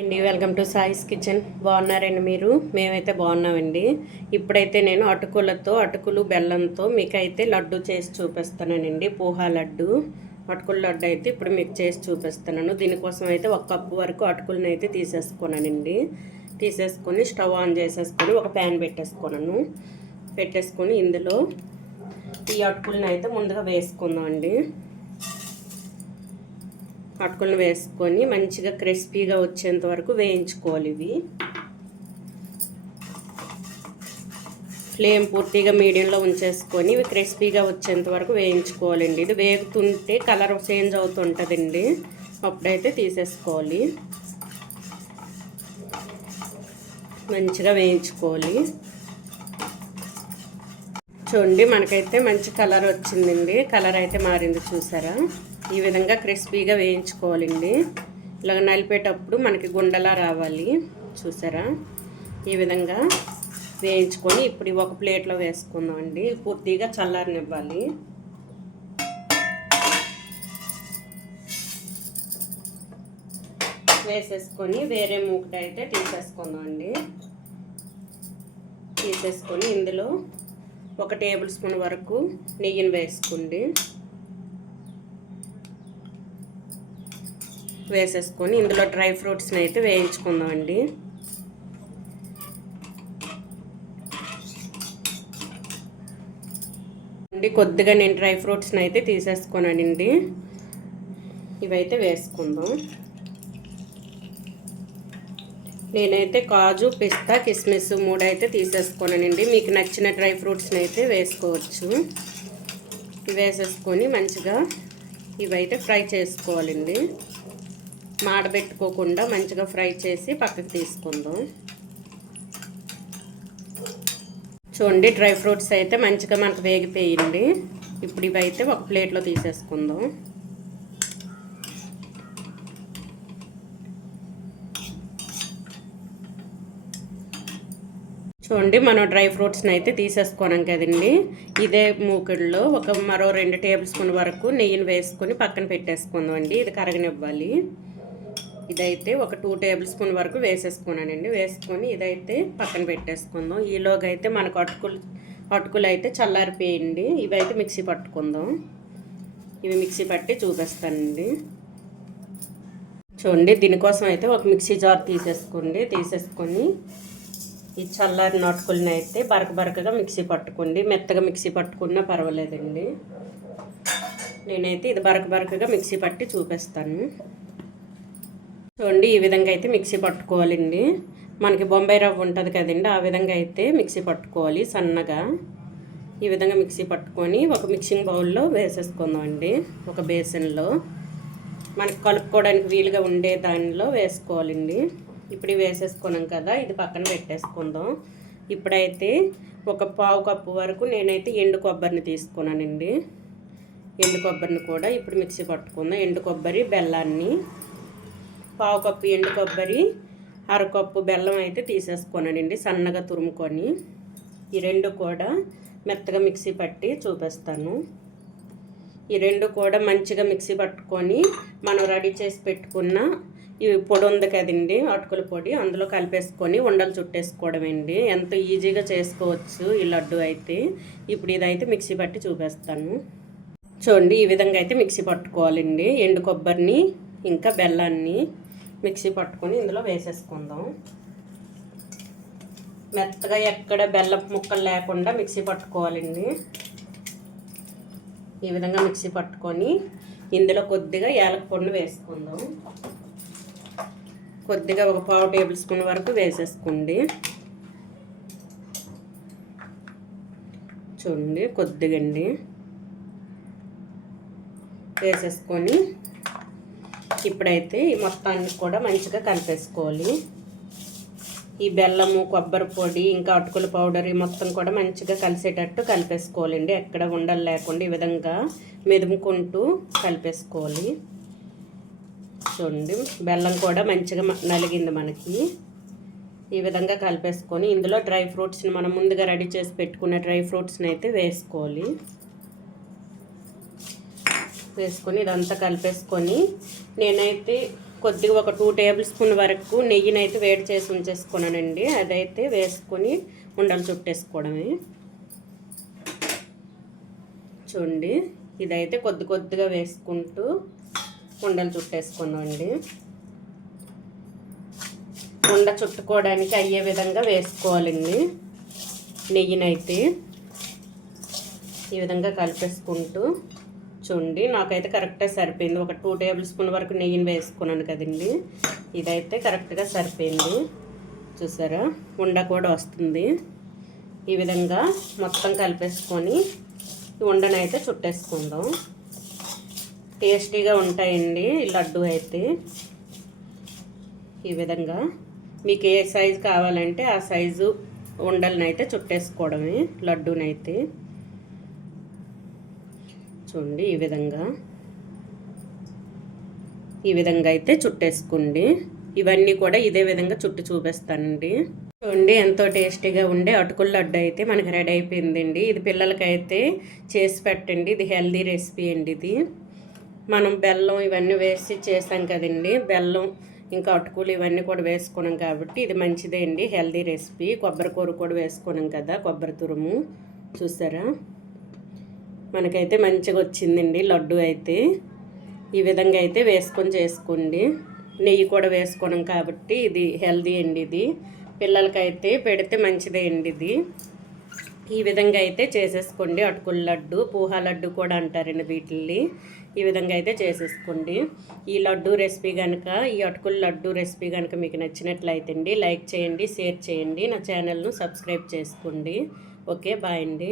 అండి welcome to సాయిస్ kitchen. బాగున్నారండి మీరు? మేమైతే బాగున్నామండి. ఇప్పుడైతే నేను అటుకులతో అటుకులు బెల్లంతో మీకైతే లడ్డు చేసి చూపిస్తానండి. పోహా లడ్డు అటుకుల లడ్డు అయితే ఇప్పుడు మీకు చేసి చూపిస్తున్నాను. దీనికోసం అయితే ఒక కప్పు వరకు అటుకులను అయితే తీసేసుకున్నానండి. తీసేసుకొని స్టవ్ ఆన్ చేసేసుకొని ఒక ప్యాన్ పెట్టేసుకున్నాను. పెట్టేసుకొని ఇందులో ఈ అటుకులను అయితే ముందుగా వేసుకుందాం అండి పట్టుకుని వేసుకొని మంచిగా క్రిస్పీగా వచ్చేంత వరకు వేయించుకోవాలి ఇవి. ఫ్లేమ్ పూర్తిగా మీడియంలో ఉంచేసుకొని ఇవి క్రిస్పీగా వచ్చేంత వరకు వేయించుకోవాలండి. ఇది వేగుతుంటే కలర్ చేంజ్ అవుతుంటుందండి. అప్పుడైతే తీసేసుకోవాలి. మంచిగా వేయించుకోవాలి. చూడండి మనకైతే మంచి కలర్ వచ్చిందండి. కలర్ అయితే మారింది చూసారా? ఈ విధంగా క్రిస్పీగా వేయించుకోవాలండి. ఇలాగ నలిపేటప్పుడు మనకి గుండలా రావాలి. చూసారా? ఈ విధంగా వేయించుకొని ఇప్పుడు ఒక ప్లేట్లో వేసుకుందాం అండి పూర్తిగా చల్లారనివ్వాలి. వేసేసుకొని వేరే మూకటి అయితే తీసేసుకుందామండి. తీసేసుకొని ఇందులో ఒక టేబుల్ స్పూన్ వరకు నెయ్యిని వేసుకోండి. వేసేసుకొని ఇందులో డ్రై ఫ్రూట్స్ని అయితే వేయించుకుందామండి. అండి కొద్దిగా నేను డ్రై ఫ్రూట్స్ని అయితే తీసేసుకున్నానండి ఇవైతే వేసుకుందాం. నేనైతే కాజు పిస్తా కిస్మిస్ మూడు అయితే తీసేసుకున్నానండి మీకు నచ్చిన డ్రై ఫ్రూట్స్ని అయితే వేసుకోవచ్చు. వేసేసుకొని మంచిగా ఇవైతే ఫ్రై చేసుకోవాలండి. మాడబెట్టుకోకుండా మంచిగా ఫ్రై చేసి పక్కకు తీసుకుందాం. చూడండి డ్రై ఫ్రూట్స్ అయితే మంచిగా మనకు వేగిపోయింది. ఇప్పుడు ఇవైతే ఒక ప్లేట్లో తీసేసుకుందాం. చూడండి మనం డ్రై ఫ్రూట్స్ని అయితే తీసేసుకున్నాం కదండి. ఇదే మూకుడులో ఒక మరో రెండు టేబుల్ స్పూన్ వరకు నెయ్యిని వేసుకొని పక్కన పెట్టేసుకుందాం అండి. ఇది కరగనివ్వాలి. ఇదైతే ఒక టూ టేబుల్ స్పూన్ వరకు వేసేసుకున్నానండి. వేసుకొని ఇదైతే పక్కన పెట్టేసుకుందాం. ఈలోగైతే అయితే మనకు అటుకులు అటుకులు అయితే చల్లారిపోయండి ఇవైతే మిక్సీ పట్టుకుందాం. ఇవి మిక్సీ పట్టి చూపిస్తానండి. చూడండి దీనికోసం అయితే ఒక మిక్సీ జార్ తీసేసుకోండి. తీసేసుకొని ఈ చల్లారి అటుకులని అయితే బరక బరకగా మిక్సీ పట్టుకోండి. మెత్తగా మిక్సీ పట్టుకున్నా పర్వాలేదండి. నేనైతే ఇది బరక బరకగా మిక్సీ పట్టి చూపిస్తాను. చూడండి ఈ విధంగా అయితే మిక్సీ పట్టుకోవాలండి. మనకి బొంబాయి రవ్వ ఉంటుంది కదండి ఆ విధంగా అయితే మిక్సీ పట్టుకోవాలి సన్నగా. ఈ విధంగా మిక్సీ పట్టుకొని ఒక మిక్సింగ్ బౌల్లో వేసేసుకుందాం అండి ఒక బేసిన్లో. మనకి కలుపుకోవడానికి వీలుగా ఉండే దానిలో వేసుకోవాలండి. ఇప్పుడు వేసేసుకున్నాం కదా ఇది పక్కన పెట్టేసుకుందాం. ఇప్పుడైతే ఒక పావు కప్పు వరకు నేనైతే ఎండు కొబ్బరిని తీసుకున్నానండి. ఎండు కొబ్బరిని కూడా ఇప్పుడు మిక్సీ పట్టుకుందాం. ఎండు కొబ్బరి బెల్లాన్ని పావు కప్పు ఎండు కొబ్బరి అరకప్పు బెల్లం అయితే తీసేసుకున్నానండి సన్నగా తురుముకొని. ఈ రెండు కూడా మెత్తగా మిక్సీ పట్టి చూపిస్తాను. ఈ రెండు కూడా మంచిగా మిక్సీ పట్టుకొని మనం రెడీ చేసి పెట్టుకున్న ఈ పొడి ఉంది కదండి అటుకుల పొడి అందులో కలిపేసుకొని ఉండలు చుట్టేసుకోవడం అండి ఎంత ఈజీగా చేసుకోవచ్చు ఈ లడ్డు అయితే. ఇప్పుడు ఇదైతే మిక్సీ పట్టి చూపిస్తాను. చూడండి ఈ విధంగా అయితే మిక్సీ పట్టుకోవాలండి. ఎండు కొబ్బరిని ఇంకా బెల్లాన్ని మిక్సీ పట్టుకొని ఇందులో వేసేసుకుందాం. మెత్తగా ఎక్కడ బెల్లం ముక్కలు లేకుండా మిక్సీ పట్టుకోవాలండి. ఈ విధంగా మిక్సీ పట్టుకొని ఇందులో కొద్దిగా యాలక వేసుకుందాం. కొద్దిగా ఒక పావు టేబుల్ స్పూన్ వరకు వేసేసుకోండి. చూడండి కొద్దిగా అండి వేసేసుకొని ఇప్పుడైతే ఈ మొత్తాన్ని కూడా మంచిగా కలిపేసుకోవాలి. ఈ బెల్లము కొబ్బరి పొడి ఇంకా అటుకుల పౌడర్ ఈ మొత్తం కూడా మంచిగా కలిసేటట్టు కలిపేసుకోవాలండి. ఎక్కడ ఉండలు లేకుండా ఈ విధంగా మెదుముకుంటూ కలిపేసుకోవాలి. చూడండి బెల్లం కూడా మంచిగా నలిగింది మనకి. ఈ విధంగా కలిపేసుకొని ఇందులో డ్రై ఫ్రూట్స్ని మనం ముందుగా రెడీ చేసి పెట్టుకున్న డ్రై ఫ్రూట్స్ని అయితే వేసుకోవాలి. వేసుకొని ఇదంతా కలిపేసుకొని నేనైతే కొద్దిగా ఒక టూ టేబుల్ స్పూన్ వరకు నెయ్యినైతే వేడి చేసి ఉంచేసుకున్నానండి. అదైతే వేసుకొని ఉండలు చుట్టేసుకోవడమే. చూడండి ఇదైతే కొద్ది కొద్దిగా వేసుకుంటూ ఉండలు చుట్టేసుకున్నామండి. ఉండ చుట్టుకోవడానికి అయ్యే విధంగా వేసుకోవాలండి నెయ్యినైతే. ఈ విధంగా కలిపేసుకుంటూ చూడండి నాకైతే కరెక్ట్గా సరిపోయింది. ఒక టూ టేబుల్ స్పూన్ వరకు నెయ్యిని వేసుకున్నాను కదండి. ఇదైతే కరెక్ట్గా సరిపోయింది. చూసారా? ఉండ కూడా వస్తుంది. ఈ విధంగా మొత్తం కలిపేసుకొని ఈ అయితే చుట్టేసుకుందాం. టేస్టీగా ఉంటాయండి లడ్డు అయితే. ఈ విధంగా మీకు ఏ సైజు కావాలంటే ఆ సైజు ఉండలనైతే చుట్టేసుకోవడమే లడ్డూనైతే. చూడండి ఈ విధంగా. ఈ విధంగా అయితే చుట్టేసుకోండి. ఇవన్నీ కూడా ఇదే విధంగా చుట్టు చూపిస్తానండి. చూడండి ఎంతో టేస్టీగా ఉండే అటుకుల లడ్డు అయితే మనకి రెడీ అయిపోయిందండి. ఇది పిల్లలకైతే చేసి పెట్టండి. ఇది హెల్దీ రెసిపీ అండి ఇది. మనం బెల్లం ఇవన్నీ వేసి చేసాం కదండి. బెల్లం ఇంకా అటుకులు ఇవన్నీ కూడా వేసుకున్నాం కాబట్టి ఇది మంచిదే అండి. Healthy recipe. కొబ్బరి కూర కూడా వేసుకున్నాం కదా కొబ్బరి తురుము. చూసారా? మనకైతే మంచిగా వచ్చిందండి లడ్డు అయితే. ఈ విధంగా అయితే వేసుకొని చేసుకోండి. నెయ్యి కూడా వేసుకోవడం కాబట్టి ఇది హెల్దీ అండి ఇది. పిల్లలకైతే పెడితే మంచిదే అండి ఇది. ఈ విధంగా అయితే చేసేసుకోండి. అటుకుల లడ్డు పూహా లడ్డు కూడా అంటారండి వీటిల్ని. ఈ విధంగా అయితే చేసేసుకోండి. ఈ లడ్డు రెసిపీ కనుక ఈ అటుకుల లడ్డు రెసిపీ కనుక మీకు నచ్చినట్లయితే అండి లైక్ చేయండి షేర్ చేయండి. నా ఛానల్ను సబ్స్క్రైబ్ చేసుకోండి. ఓకే బాయ్ అండి.